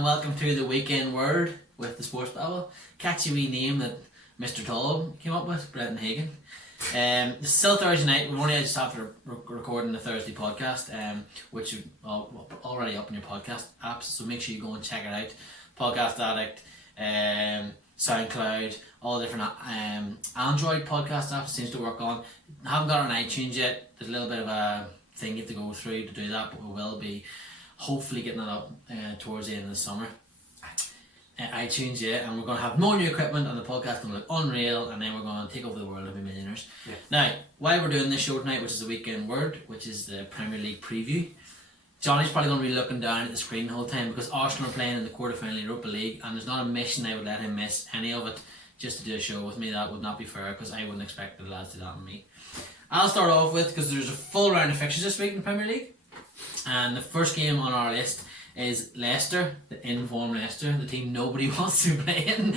and welcome to the Weekend Word with the Sports Babble. Catchy wee name that Mr. Tall came up with, Brendan Hagan. It's still Thursday night. We're only just after recording the Thursday podcast, which is already up in your podcast apps, so make sure you go and check it out. Podcast Addict, SoundCloud, all the different Android podcast apps seems to work on. I haven't got it on iTunes yet. There's a little bit of a thing you have to go through to do that, but we will be hopefully getting that up towards the end of the summer. iTunes, yeah, and we're going to have more new equipment and the podcast going to look unreal, and then we're going to take over the world and be millionaires. Yeah. Now, while we're doing this show tonight, which is the Weekend Word, which is the Premier League preview, Johnny's probably going to be looking down at the screen the whole time because Arsenal are playing in the quarter-final Europa League, and there's not a mission I would let him miss any of it just to do a show with me. That would not be fair because I wouldn't expect the lads to do that on me. I'll start off with, because there's a full round of fixtures this week in the Premier League, and the first game on our list is Leicester, the in-form Leicester, the team nobody wants to play in,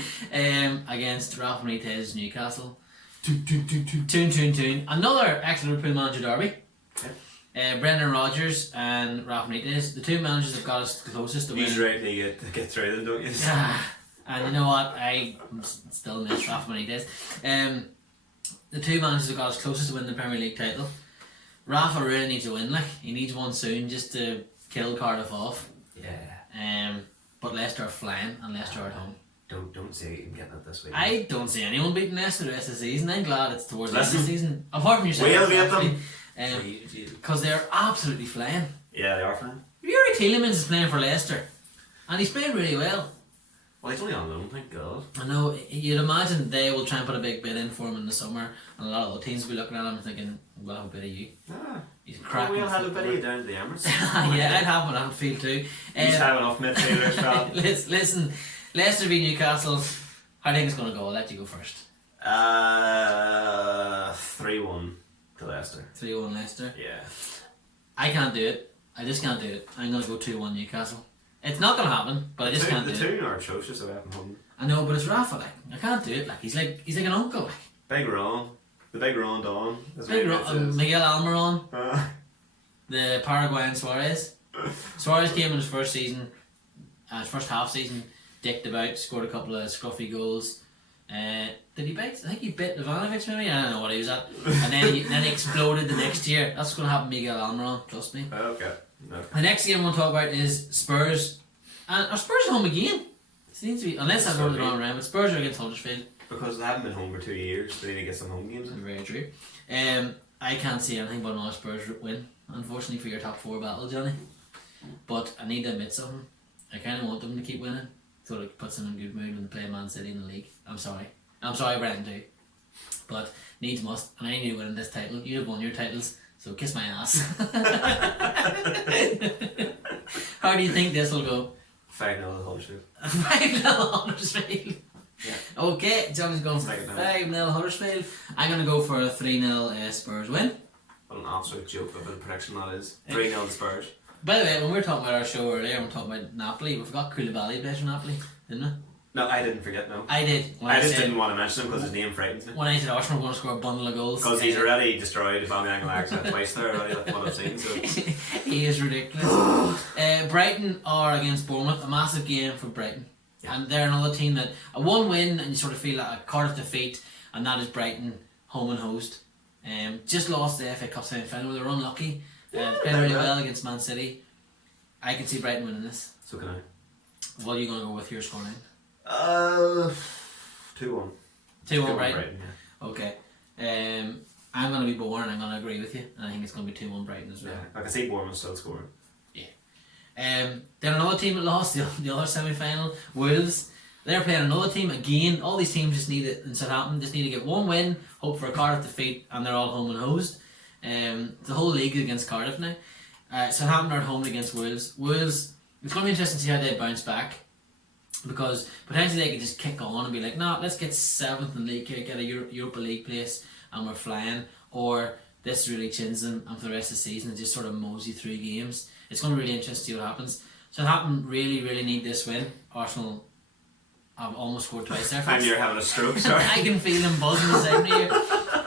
against Rafa Benitez Newcastle. Toon. Another excellent Liverpool manager derby. Brendan Rodgers and Rafa Benitez, the two managers that got us the closest to win. You rightly get through them, don't you? And you know what? I still miss Rafa Benitez. The two managers that got us closest to win the Premier League title. Rafa really needs a win, like he needs one soon just to kill Cardiff off. Yeah. But Leicester are flying, and Leicester are at home. Don't see him getting it this week. I don't see anyone beating Leicester the rest of the season. I'm glad it's towards the end of the season. Apart from yourself. We'll beat them. Because they're absolutely flying. Yeah, they are flying. Yuri Tielemans is playing for Leicester, and he's playing really well. Well, he's only on loan, thank God. I know, you'd imagine they will try and put a big bid in for him in the summer, and a lot of the teams will be looking at him and thinking, we'll have a bit of you. He's cracking. We'll have a bit of you down to the Emirates. Yeah, I'd have one on field too. He's have enough midfielders, pal. Listen, Leicester v Newcastle, how do you think it's going to go? I'll let you go first. 3-1 to Leicester. 3-1 Leicester? Yeah. I can't do it. I just can't do it. I'm going to go 2-1 Newcastle. It's not going to happen, but I just can't do it. The two are atrocious away from home. I know, but it's Rafa, like. I can't do it, like. He's like an uncle, like. Big Ron. The Big Ron Don. Miguel Almiron. The Paraguayan Suarez. Suarez came in his first season, his first half season, dicked about, scored a couple of scruffy goals. Did he bite? I think he bit Ivanovic maybe? I don't know what he was at. And then he exploded the next year. That's going to happen to Miguel Almiron, trust me. Okay. The next game I want to talk about is Spurs. And are Spurs at home again? Seems to be, unless I've heard the wrong round, but Spurs are against Huddersfield. Because they haven't been home for 2 years, they need to get some home games in. Very true. I can't see anything but another Spurs win, unfortunately, for your top 4 battle, Johnny. But I need to admit something. I kind of want them to keep winning, so it puts them in good mood when they play Man City in the league. I'm sorry, Brendan, too. But needs must, and I need you winning this title. You have won your titles, so kiss my ass. How do you think this will go? 5-0 to Huddersfield. 5-0 Huddersfield. Yeah. Okay, Johnny's going for 5-0 Huddersfield. I'm going to go for a 3-0 Spurs win. What an absolute joke of a prediction that is. 3-0 to Spurs. By the way, when we were talking about our show earlier, we were talking about Napoli. We forgot Koulibaly plays for Napoli, didn't we? No, I didn't forget, no. I did. I just didn't want to mention him because his name frightens me. When I said Arsenal were going to score a bundle of goals. Because he's already destroyed Aubameyang and Ajax twice there already, like what I've seen. So. He is ridiculous. Brighton are against Bournemouth, a massive game for Brighton. Yeah. And they're another team that, a one win and you sort of feel like a Cardiff defeat, and that is Brighton home and host. Just lost the FA Cup semi-final, they were unlucky. Played really well against Man City. I can see Brighton winning this. So can I. What are you going to go with your scoreline? 2-1. 2-1 Brighton? Yeah. Okay. I'm going to be boring, I'm going to agree with you, and I think it's going to be 2-1 Brighton as well. Yeah, I can see Bournemouth still scoring. Yeah. Then another team that lost the other semi-final, Wolves. They're playing another team again. All these teams just need it in Southampton, just need to get one win, hope for a Cardiff defeat, and they're all home and hosed. The whole league is against Cardiff now. Southampton are at home against Wolves. Wolves, it's going to be interesting to see how they bounce back, because potentially they could just kick on and be like, no, let's get 7th in the league here, get a Europa League place, and we're flying. Or this really chins them, and for the rest of the season they just sort of mosey through games. It's going to be really interesting to see what happens. Southampton really need this win. Arsenal have almost scored twice there. And you're having a stroke, sorry. I can feel them buzzing inside me here.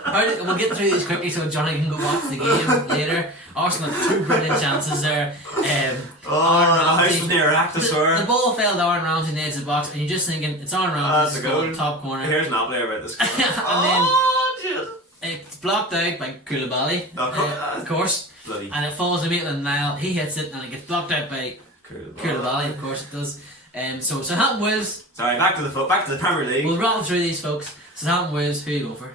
We'll get through these quickly so Johnny can go watch the game later. Arsenal had 2 brilliant chances there. The house was near racked, I swear. The ball fell to Aaron Ramsey in the edge of the box, and you're just thinking, it's Aaron Ramsey's goal, top corner. Here's Napoli about this. And then it's blocked out by Koulibaly, of course. Bloody. And it falls to Maitland-Niles. He hits it, and it gets blocked out by Koulibaly, of course it does. So Southampton Wolves. Sorry, back to the Premier League. We'll rattle through these, folks. Southampton Wolves. Who are you going for?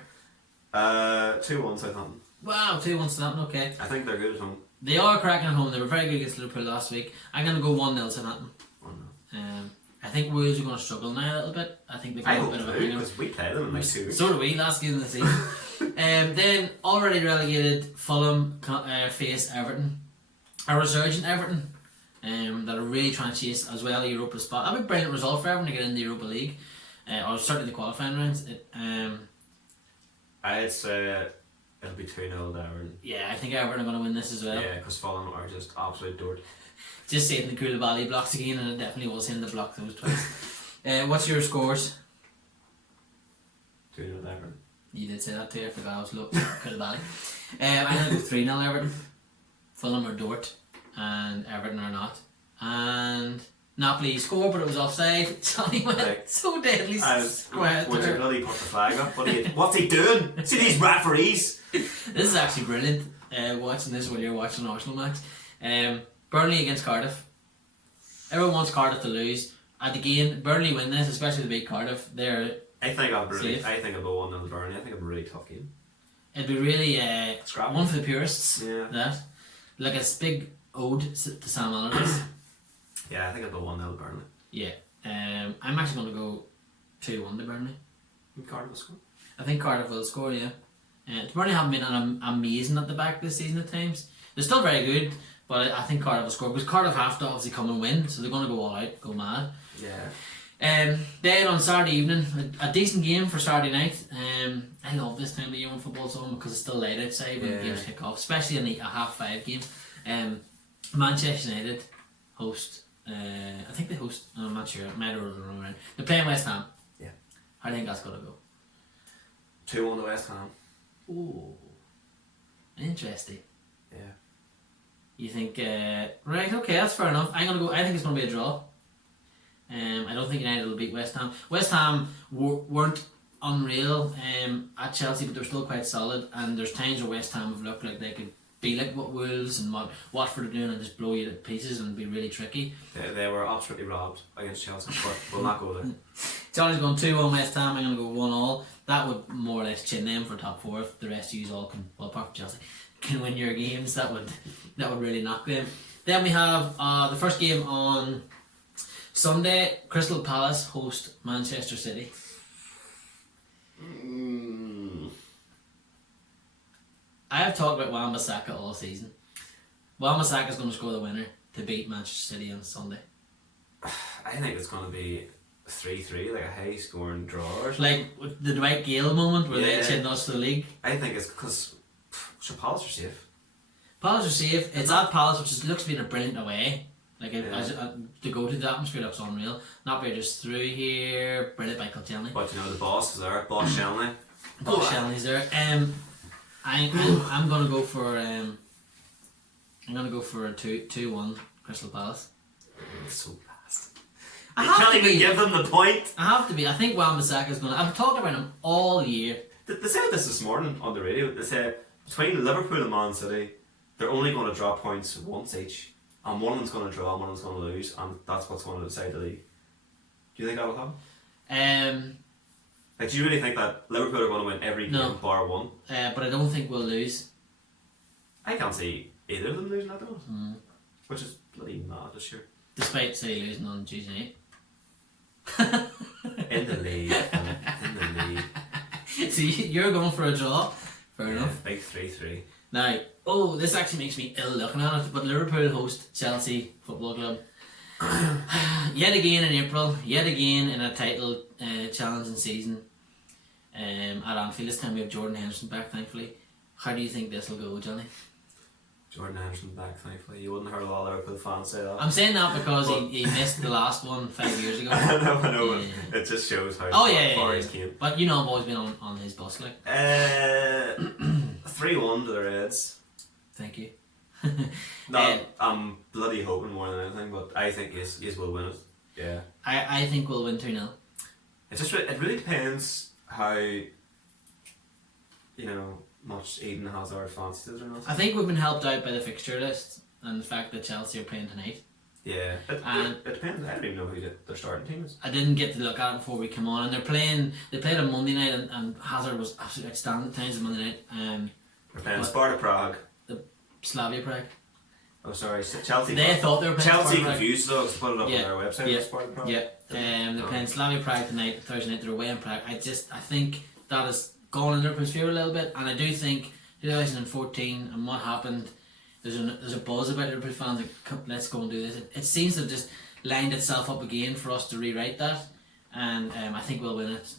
2-1 Southampton. Wow, 2-1 Southampton. Okay. I think they're good at home. They are cracking at home. They were very good against Liverpool last week. I'm going to go 1-0 Southampton. 1-0. I think Wolves are going to struggle now a little bit. I think they've got a bit of a hangover. Because we played them in like 2 weeks. So do we last game of the season. Then already relegated Fulham face Everton. A resurgent Everton that are really trying to chase as well a Europa spot. That would be a brilliant result for Everton to get in the Europa League. Or certainly the qualifying rounds. I'd say it'll be 2-0 to Everton. Yeah, I think Everton are going to win this as well. Yeah, because Fulham are just absolute dirt. Just saying the Koulibaly blocks again, and it definitely was him to block those twice. What's your scores? 2-0 to Everton. You did say that too, I forgot I was looking at Koulibaly. I'm going to go 3-0 Everton. Fulham are Dort, and Everton are not. And Napoli scored, but it was offside. Johnny went so deadly quiet. Would you bloody put the flag up? What's he doing? See these referees? This is actually brilliant, watching this while you're watching an Arsenal match. Burnley against Cardiff. Everyone wants Cardiff to lose. And again, Burnley win this, especially to beat Cardiff. I think I'll go 1-0 to Burnley. I think it'll be a really tough game. It'd be really Scrap. one for the purists. Yeah. That. Like a big ode to Sam Allardyce. Yeah, I think I'll go 1-0 to Burnley. Yeah. I'm actually going to go 2-1 to Burnley. Cardiff will score. I think Cardiff will score, yeah. Burnley haven't been amazing at the back this season at times. They're still very good, but I think Cardiff will score because Cardiff have to obviously come and win, so they're going to go all out, go mad. Yeah. Then on Saturday evening, a decent game for Saturday night. I love this time of year when football's on because it's still late outside when games kick off, especially in a 5:30 game. Manchester United host. I think they host. I'm not sure. Might have run around. They're playing West Ham. Yeah. How do you think that's gonna go? 2-1 to West Ham. Ooh, interesting. Yeah. You think? Right. Okay, that's fair enough. I think it's gonna be a draw. I don't think United will beat West Ham. West Ham weren't unreal at Chelsea, but they're still quite solid. And there's times where West Ham have looked like they could be like what Wolves and what Watford are doing and just blow you to pieces and be really tricky. They were absolutely robbed against Chelsea, but we'll not go there. Johnny's going 2-1 West Ham. I'm going to go 1-1. That would more or less chin them for top 4 if the rest of you all can, well, apart from Chelsea, can win your games. That would really knock them. Then we have the first game on Sunday. Crystal Palace host Manchester City. I have talked about Wan-Bissaka all season. Wan-Bissaka is going to score the winner to beat Manchester City on Sunday. I think it's going to be 3-3, like a high scoring draw. Like the Dwight Gale moment where they chinned us to the league. I think it's because Palace are safe. Palace are safe. It's at Palace, which looks to be a brilliant away. Like to go to the atmosphere looks unreal. Napoli just through here, brilliant by Koscielny. But you know the boss is there, Boss Shelney. Boss Shelney's there. I'm gonna go for a 2-1 Crystal Palace. So fast. I You can't even give them the point. I have to be. I think Wan-Bissaka is gonna. I've talked about him all year. They said this morning on the radio. They said between Liverpool and Man City, they're only going to drop points once each, and one of them's going to draw, and one of them's going to lose, and that's what's going to decide the league. Do you think that'll happen? Like, do you really think that Liverpool are going to win every game bar one? But I don't think we'll lose. I can't see either of them losing at the moment, which is bloody mad this year. Despite City losing on Tuesday night. In the league. In the league. See, you're going for a draw. Fair enough. Big 3-3. Now, this actually makes me ill looking at it, but Liverpool host Chelsea Football Club. Yet again in April, yet again in a title challenging season at Anfield. This time we have Jordan Henderson back, thankfully. How do you think this will go, Johnny? Jordan Henderson back, thankfully. You wouldn't heard a lot of Liverpool fans say that. I'm saying that because he missed the last one 5 years ago. I know. Yeah. It just shows how far he's came. But you know, I've always been on his bus, like. 3-1 to the Reds. Thank you. No, I'm bloody hoping more than anything, but I think he will win it. Yeah. I think we'll win 2-0. It really depends how, much Eden Hazard fancies or not. I think we've been helped out by the fixture list and the fact that Chelsea are playing tonight. Yeah, it depends. I don't even know who their starting team is. I didn't get to look at it before we came on, and they played on Monday night, and Hazard was absolutely outstanding at times on Monday night. They're playing Sparta Prague. The Slavia Prague. Oh, sorry, Chelsea. They thought they were playing Chelsea Sparta confused though, to put it up on their website. Yeah, Sparta Prague. yeah. They're playing Slavia Prague tonight, Thursday night. They're away in Prague. I think that has gone in Liverpool's favour a little bit, and I do think 2014 and what happened. There's a buzz about Liverpool fans like, let's go and do this. It seems to have just lined itself up again for us to rewrite that, and I think we'll win it.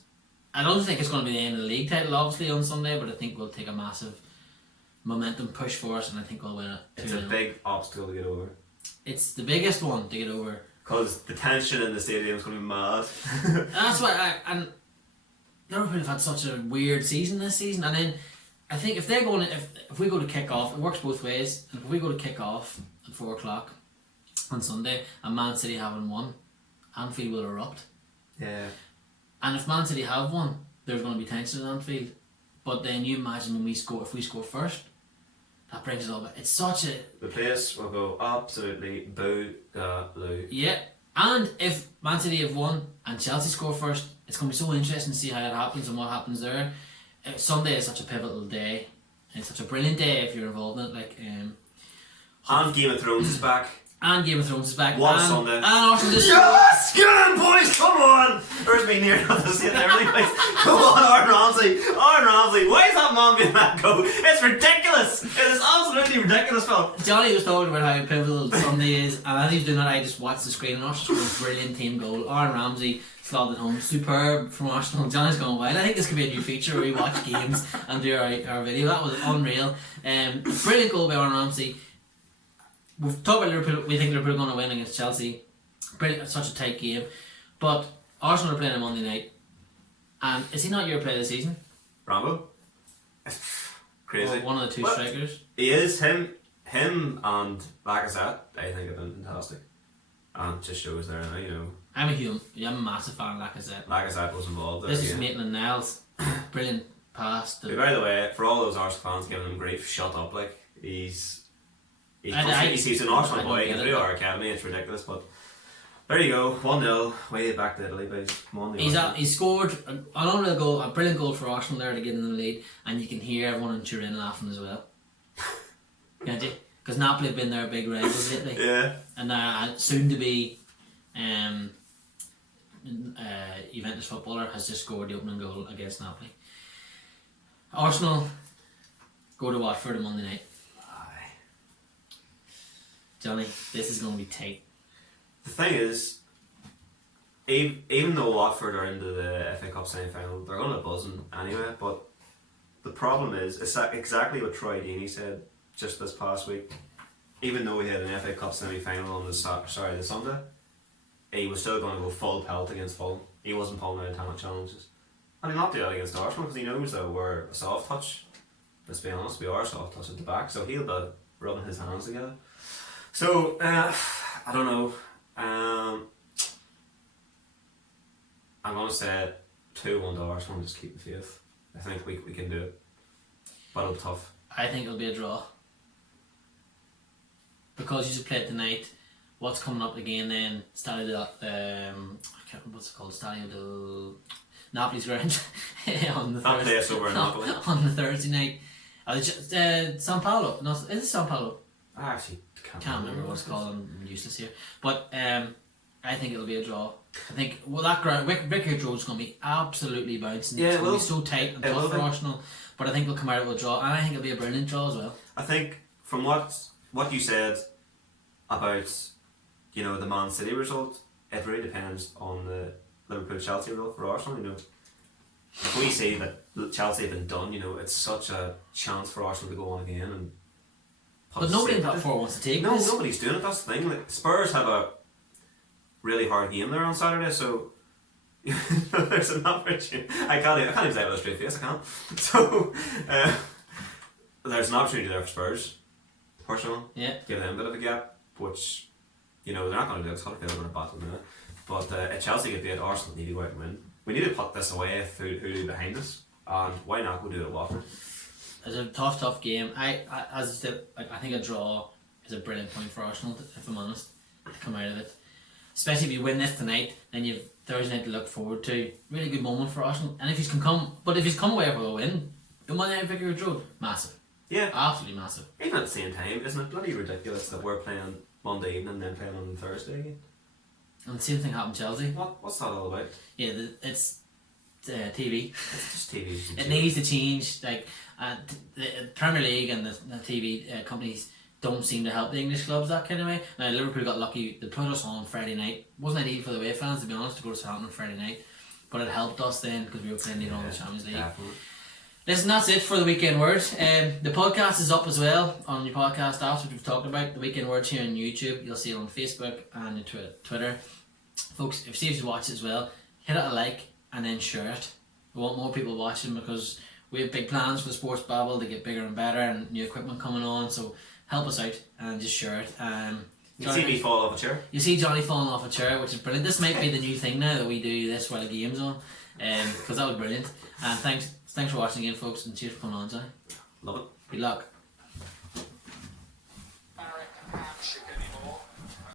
I don't think it's going to be the end of the league title, obviously, on Sunday, but I think we'll take a massive momentum push for us, and I think we'll win it. It's a big obstacle to get over. It's the biggest one to get over. Because the tension in the stadium is going to be mad. That's why, and Liverpool have had such a weird season this season, and then I think if we go to kick off, it works both ways. And if we go to kick off at 4 o'clock on Sunday and Man City haven't won, Anfield will erupt. Yeah. And if Man City have won, there's going to be tension in Anfield. But then you imagine if we score first, that brings it all back. It's such a... The place will go absolutely boogaloo. Yeah. And if Man City have won and Chelsea score first, it's going to be so interesting to see how it happens and what happens there. Sunday is such a pivotal day. It's such a brilliant day if you're involved in it. And Game of Thrones is back. And Game of Thrones is back. What a Sunday. And Arsenal is... Yes! Get in, boys! Come on! There's me near enough to see it there. Come on, Aaron Ramsey! Why is that man being that go? It's ridiculous! It is absolutely ridiculous, Phil. Johnny was talking about how pivotal Sunday is, and as he was doing that, I just watched the screen, and Arsenal scored a brilliant team goal. Aaron Ramsey slotted home, superb from Arsenal. Johnny's going wild. I think this could be a new feature where we watch games and do our video. That was unreal. Brilliant goal by Aaron Ramsey. We've talked about Liverpool. We think Liverpool are going to win against Chelsea. Brilliant, such a tight game. But Arsenal are playing on Monday night. And is he not your player of the season? Rambo? Crazy. One of the two strikers. He is. Him and Lacazette, I think, have been fantastic. And it just shows there now, I'm a massive fan of Lacazette. Lacazette was involved there. This is Maitland-Niles. Brilliant pass. By the way, for all those Arsenal fans giving him grief, shut up. Like, he's an Arsenal boy. He's through our academy. It's ridiculous, but there you go. 1-0 way back to Italy, boys. Come on, he scored an unreal goal, a brilliant goal for Arsenal there to get in the lead, and you can hear everyone in Turin laughing as well. Can't you? Because Napoli have been their big rivals lately. Yeah. And soon to be Juventus footballer has just scored the opening goal against Napoli. Arsenal go to Watford on Monday night. Johnny, this is going to be tight. The thing is, even though Watford are into the FA Cup semi-final, they're going to buzz them anyway, but the problem is exactly what Troy Deeney said just this past week. Even though we had an FA Cup semi-final on the Sunday, he was still going to go full pelt against Fulham. He wasn't pulling out talent challenges. And he'll not do that against Arsenal because he knows that we're a soft touch. Let's be honest, we are a soft touch at the back, so he'll be rubbing his hands together. So, I don't know. I'm going to say 2-1 to Arsenal and just keep the faith. I think we can do it. But it'll be tough. I think it'll be a draw. Because you just played tonight, what's coming up again then? Stadio del... I can't remember what's it called. Stadio del... Napoli's ground. On the that place over in Napoli. On the Thursday night. San Paolo. No, is it San Paolo? I actually can't remember what it's called. I'm useless here. But I think it'll be a draw. I think that ground, Rickard Road's going to be absolutely bouncing. Yeah, it's going to be so tight and tough for Arsenal. But I think they'll come out with a draw, and I think it'll be a brilliant draw as well. I think from what you said about the Man City result, it really depends on the Liverpool-Chelsea result for Arsenal. If we see that Chelsea have been done, it's such a chance for Arsenal to go on again and But nobody in top 4 wants to take No, this. nobody's doing it. That's the thing. Like, Spurs have a really hard game there on Saturday, so there's an opportunity. I can't even say it with a straight face. I can't. So there's an opportunity there for Spurs. Push on. Yeah. Give them a bit of a gap, which they're not going to do. It's going to feel a bit of battle now. But if Chelsea get beat, Arsenal need to go out and win. We need to put this away who behind us, and why not go do it at Watford? It's a tough game. As I said, I think a draw is a brilliant point for Arsenal, if I'm honest, to come out of it. Especially if you win this tonight, then you've Thursday night to look forward to. Really good moment for Arsenal. And if he's come away with a win, the Monday night victory or draw, massive. Yeah. Absolutely massive. Even at the same time, isn't it bloody ridiculous that we're playing Monday evening and then playing on Thursday again? And the same thing happened to Chelsea. What's that all about? Yeah, it's TV. It's just TV. It needs to change. Like the Premier League and the TV companies don't seem to help the English clubs that kind of way. Now Liverpool got lucky. They put us on Friday night. Wasn't ideal for the away fans, to be honest, to go to Southampton on Friday night, but it helped us then because we were playing later on in the Champions League. Definitely. Listen, that's it for the Weekend Word. The podcast is up as well on your podcast apps, which we've talked about. The Weekend Word here on YouTube. You'll see it on Facebook and on Twitter. Folks, if you watch it as well, hit it a like and then share it. We want more people watching because we have big plans for the Sports Babble to get bigger and better and new equipment coming on. So help us out and just share it. You see me fall off a chair. You see Johnny falling off a chair, which is brilliant. This might be the new thing now that we do this while the game's on, because that was brilliant. And thanks for watching again, folks, and cheers for coming on, Johnny. Love it. Good luck.